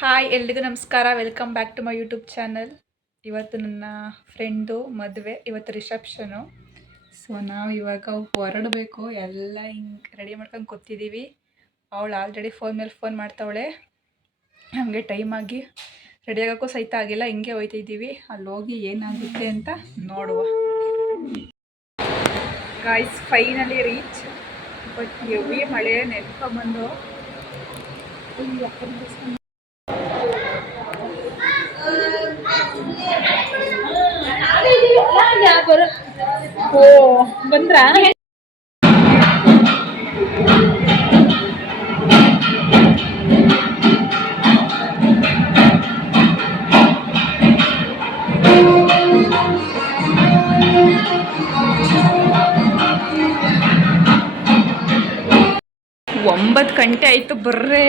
Hi ಎಲ್ರಿಗೂ ನಮಸ್ಕಾರ. Welcome back to my YouTube channel. ಇವತ್ತು ನನ್ನ ಫ್ರೆಂಡು ಮದುವೆ, ಇವತ್ತು ರಿಸೆಪ್ಷನು. ಸೊ ನಾವು ಇವಾಗ ಹೊರಡಬೇಕು. ಎಲ್ಲ ಹಿಂಗೆ ರೆಡಿ ಮಾಡ್ಕೊಂಡು ಕೂತಿದ್ದೀವಿ. ಅವಳು ಆಲ್ರೆಡಿ ಫೋನ್ ಮೇಲೆ ಫೋನ್ ಮಾಡ್ತಾವಳೆ. ನಮಗೆ ಟೈಮ್ ಆಗಿ ರೆಡಿ ಆಗೋಕ್ಕೂ ಸಹಿತ ಆಗಿಲ್ಲ. ಹಿಂಗೆ ಹೋಗ್ತಿದ್ದೀವಿ. ಅಲ್ಲಿ ಹೋಗಿ ಏನಾಗುತ್ತೆ ಅಂತ ನೋಡುವ. Guys finally reach. But heavy ಮಳೆ ನೆನ್ಕೊಂಬಂದು ಬಂದ್ರ 9 ಗಂಟೆ ಆಯ್ತು. ಬರ್ರೇ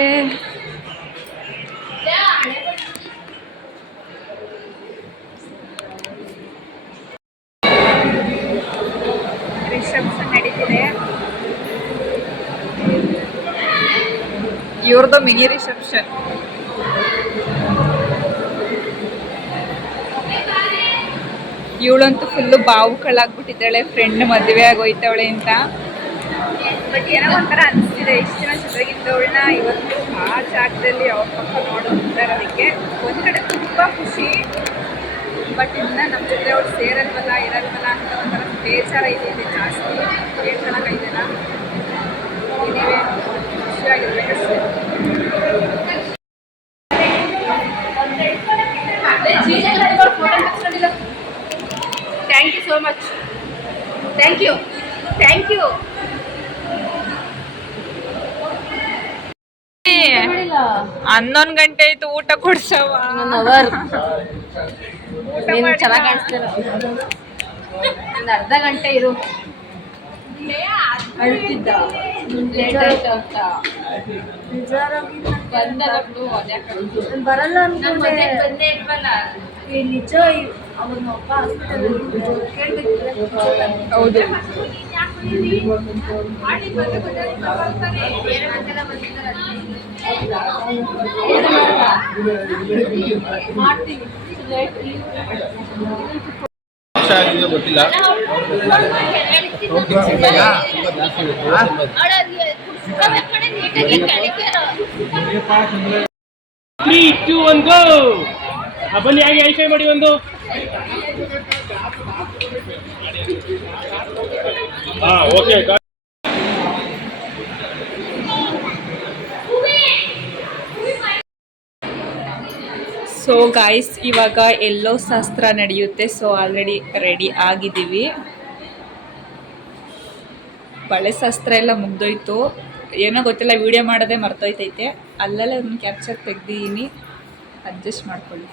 ರಿಸೆಪ್ಷನ್ ನಡೀತಿದೆ. ಇವ್ರದ್ದು ಮಿನಿ ರಿಸೆಪ್ಷನ್. ಇವಳಂತೂ ಫುಲ್ಲು ಬಾವುಗಳಾಗ್ಬಿಟ್ಟಿದ್ದಾಳೆ. ಫ್ರೆಂಡ್ ಮದುವೆ ಆಗೋಯ್ತವಳೆ ಅಂತ. ಬಟ್ ಏನೋ ಒಂಥರ ಅನಿಸ್ತಿದೆ, ಇಷ್ಟು ದಿನ ಜೊತೆಗಿದ್ದವಳನ್ನ ಇವತ್ತು ಆ ಜಾಗದಲ್ಲಿ ಅವ್ರ ಪಕ್ಕ ನೋಡೋದಕ್ಕೆ ಒಂದು ಕಡೆ ತುಂಬ ಖುಷಿ. ಬಟ್ ಇನ್ನು ನಮ್ಮ ಜೊತೆ ಅವ್ರು ಸೇರಲ್ವಲ್ಲ ಇರಲ್ವಲ್ಲ ಅಂತ ಒಂಥರ ಬೇಜಾರ ಇದೆ ಜಾಸ್ತಿ. ಹೇಳ್ಕೊಳಕ್ಕಾಯ್ತಲ್ಲ, ನೀವೇ ಖುಷಿಯಾಗಿರ್ಬೇಕಷ್ಟೇ. Thank you so much. Thank you thank you. 11 ಗಂಟೆ ಆಯ್ತು. ಊಟ ಕೊಡ್ಸವ. ಚೆನ್ನಾಗಿ ಕಾಣಿಸ್ತೀರ. ಒಂದು ಅರ್ಧ ಗಂಟೆ ಇರು. ಅಳ್ತಿದ್ದ ಬರಲ್ಲ ಅನ್ಕೊಂಡೆ. ನಿಜ ಅವನ ಒಬ್ಬ ಹೌದು. ಗೊತ್ತಿಲ್ಲ. 3, 2, 1 ಗೋ. ಬನ್ನಿ ಹಾಗೆ ಐಫೈ ಮಾಡಿ ಒಂದು. ಓಕೆ. ಸೊ ಗಾಯ್ಸ್ ಇವಾಗ ಎಲ್ಲೋ ಶಾಸ್ತ್ರ ನಡೆಯುತ್ತೆ. ಸೊ ಆಲ್ರೆಡಿ ರೆಡಿ ಆಗಿದ್ದೀವಿ. ಬಳೆ ಶಾಸ್ತ್ರ ಎಲ್ಲ ಮುಗ್ದೋಯ್ತು. ಏನೋ ಗೊತ್ತಿಲ್ಲ, ವಿಡಿಯೋ ಮಾಡೋದೇ ಮರ್ತೋಯ್ತೈತೆ. ಅಲ್ಲೆಲ್ಲ ಒಂದು ಕ್ಯಾಪ್ಚರ್ ತೆಗ್ದಿದ್ದೀನಿ, ಅಡ್ಜಸ್ಟ್ ಮಾಡ್ಕೊಳ್ಳಿ.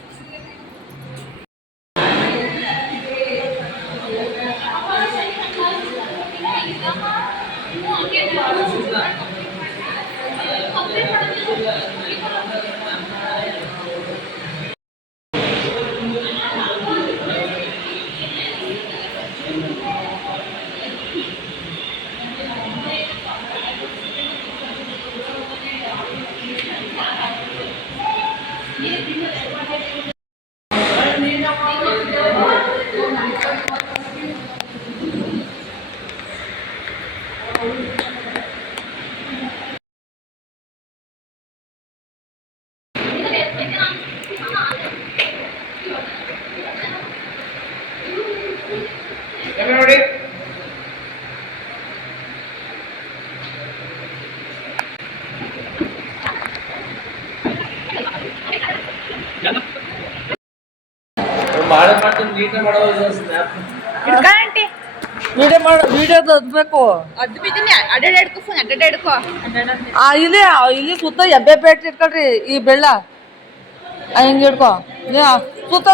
ನೋಡಿ ವಿಡಿಯೋಬೇಕು. ಇಲ್ಲಿ ಸುತ್ತ ಎಬ್ಬೆ ಪೇಟ್ ಇಟ್ಕೊಳ್ರಿ. ಈ ಬೆಳ್ಳ ಹಿಂಗೆ ಹಿಡ್ಕೊ.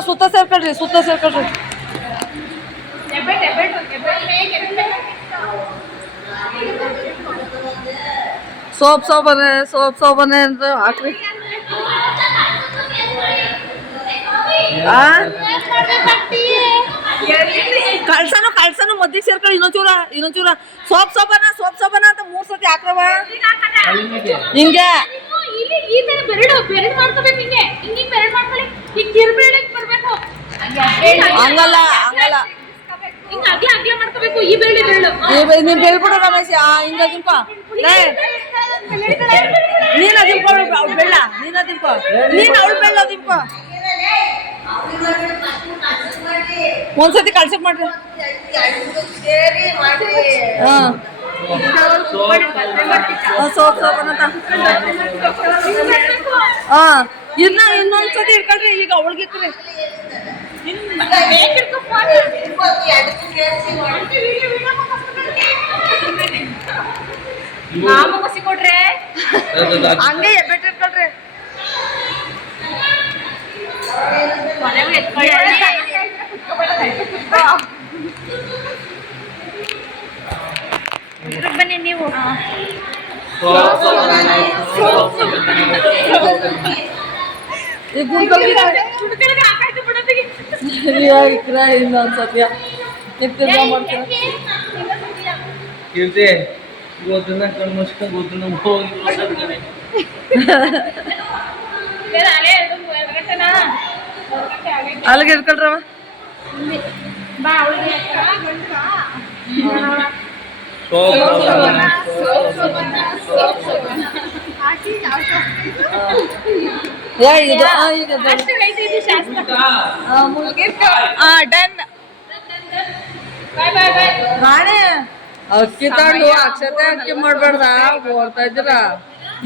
ಸುತ್ತ ಸೇರ್ಕೊಳ್ರಿ. ಸೋಪ್ ಅಂತ ಹಾಕ್ರಿ. ಕಳ್ಸನು ಮದ್ದಿಗೆ ಸೇರ್ಕೊಳ್ಳಿ. ಇನ್ನೊಂಚೂರ ಸೋಪ್ ಸೋಪನ ಅಂತ 3 ಸತಿ ಹಾಕ್ರವ. ಹಿಂಗೆ ಇಲ್ಲಿ ಈ ತರ ಬೆರಳು ಮಾಡ್ಕೋಬೇಕು ಹಿಂಗೆ ಹಿಂಗೆ ಬೆರಳು ಮಾಡ್ಕೊಳ್ಳಿ ಈಗ ಕಿರ್ಬೆರಳಿಗೆ ಬರ್ಬೇಕು ಹಂಗಲ್ಲ ಹಂಗಲ್ಲ ಹಿಂಗ ಅಗ್ಲ ಮಾಡ್ಕೋಬೇಕು ಈ ಬೆರಳು ನೀನ್ ಬೆಳ್ಬಿಡು ರಮೇಶ್ ಹಿಂಗ ತಿನ್ಕೋ ನೀನ ತಿನ್ಕೋ ಅವ್ಳು ಬೆಳ್ಳ ನೀನ ತಿನ್ಕೋ ನೀನ್ ಅವಳು ಬೆಳ್ಳ ತಿನ್ಕೋ ಒಂದ್ಸತಿ ಕಳ್ಸಕ್ ಮಾಡ್ರಿ ಸೋಪ್ ಅಂತ ಇನ್ನೊಂದ್ಸತಿ ಇಟ್ಕೊಳ್ರಿ ಈಗ ಅವಳಿಗೆ ಮಸಿ ಕೊಡ್ರೆ ಹಂಗೆ ಎಬ್ಬೆಟ್ ಇಟ್ಕೊಳ್ರಿ ಬನ್ನಿ ನೀವು ಇನ್ನೊಂದ್ಸತಿ ಮಾಡ್ತೀರ ಕೀರ್ತಿ ಗೊತ್ತನ್ನ ಕಣ್ಣು ಮುಚ್ಕೊಂಡು ಗೊತ್ತನ್ನ ಹೋಗಿ ಅಲ್ಲಿಗೆ ಇಟ್ಕೊಳ್ರವ ಡನ್ ನಾನೇ ಅಕ್ಕಿ ತಗೊಂಡು ಅಕ್ಷತೆ ಅಕ್ಕಿ ಮಾಡ್ಬೇಡ್ದ ಓಡ್ತಾ ಇದ್ದೀರ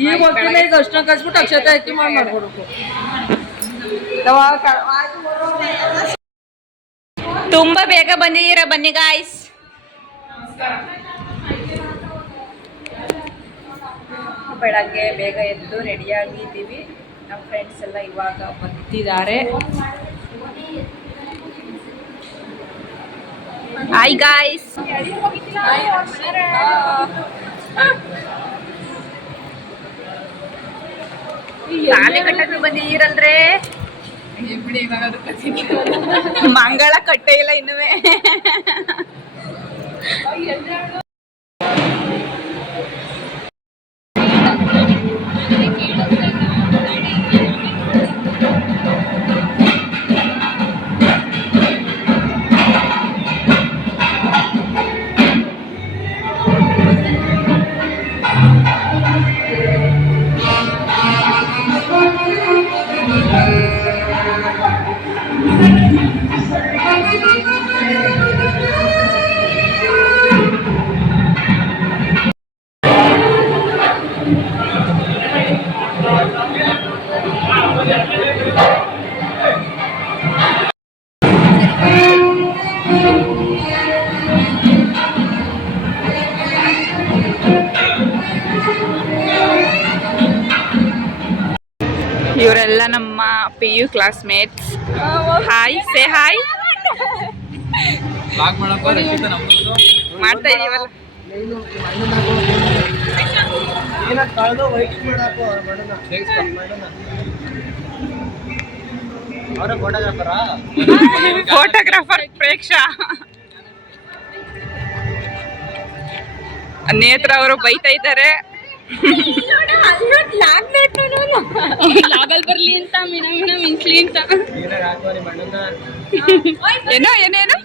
ಈಗ ಗೊತ್ತಿಲ್ಲ ಈಗ ಅಷ್ಟನ್ನ ಕಚ್ಬಿಟ್ಟು ಅಕ್ಷತೆ ಅಕ್ಕಿ ಮಾಡ್ಕೊಡ್ಬೇಕು ತುಂಬಾ ಬೇಗ ಬಂದಿದ್ದೀರಾ ಬನ್ನಿ ಗಾಯ್ಸ್ ಬೆಳಗ್ಗೆ ಬೇಗ ಎದ್ದು ರೆಡಿಯಾಗಿದ್ದೀವಿ ನಮ್ಮ ಫ್ರೆಂಡ್ಸ್ ಎಲ್ಲ ಇವಾಗ ಬಂದಿದ್ದಾರೆ ಹಾಯ್ ಗಾಯ್ಸ್ ತಾಳಿ ಕಟ್ಟಕ್ಕೆ ಬಂದಿದ್ದೀರಲ್ರೇ ಮಂಗಳ ಕಟ್ಟೆ ಇಲ್ಲ ಇನ್ನುವೇ ಇವರೆಲ್ಲ ನಮ್ಮ PU classmates hi say hi ಮಾಡ್ತಾ ಇದೀವಲ್ಲ ಫೋಟೋಗ್ರಾಫರ್ ಪ್ರೇಕ್ಷಾ ನೇತ್ರ ಅವರು ಬೈತಾ ಇದ್ದಾರೆ ಲಾಗಲ್ ಬರ್ಲಿ ಅಂತ ಮೀನ ಮಿಂಚ್ಲಿ ಅಂತ ಏನೋ ಏನೇನು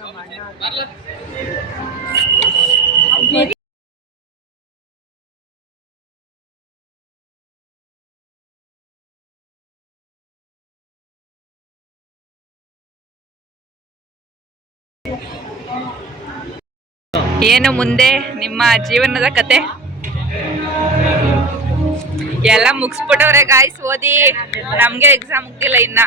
ಏನು ಮುಂದೆ ನಿಮ್ಮ ಜೀವನದ ಕತೆ ಎಲ್ಲ ಮುಗಿಸ್ಬಿಟ್ಟವ್ರೆ ಗಾಯ್ಸ್ ಓದಿ ನಮ್ಗೆ ಎಕ್ಸಾಮ್ ಮುಗ್ದಿಲ್ಲ ಇನ್ನ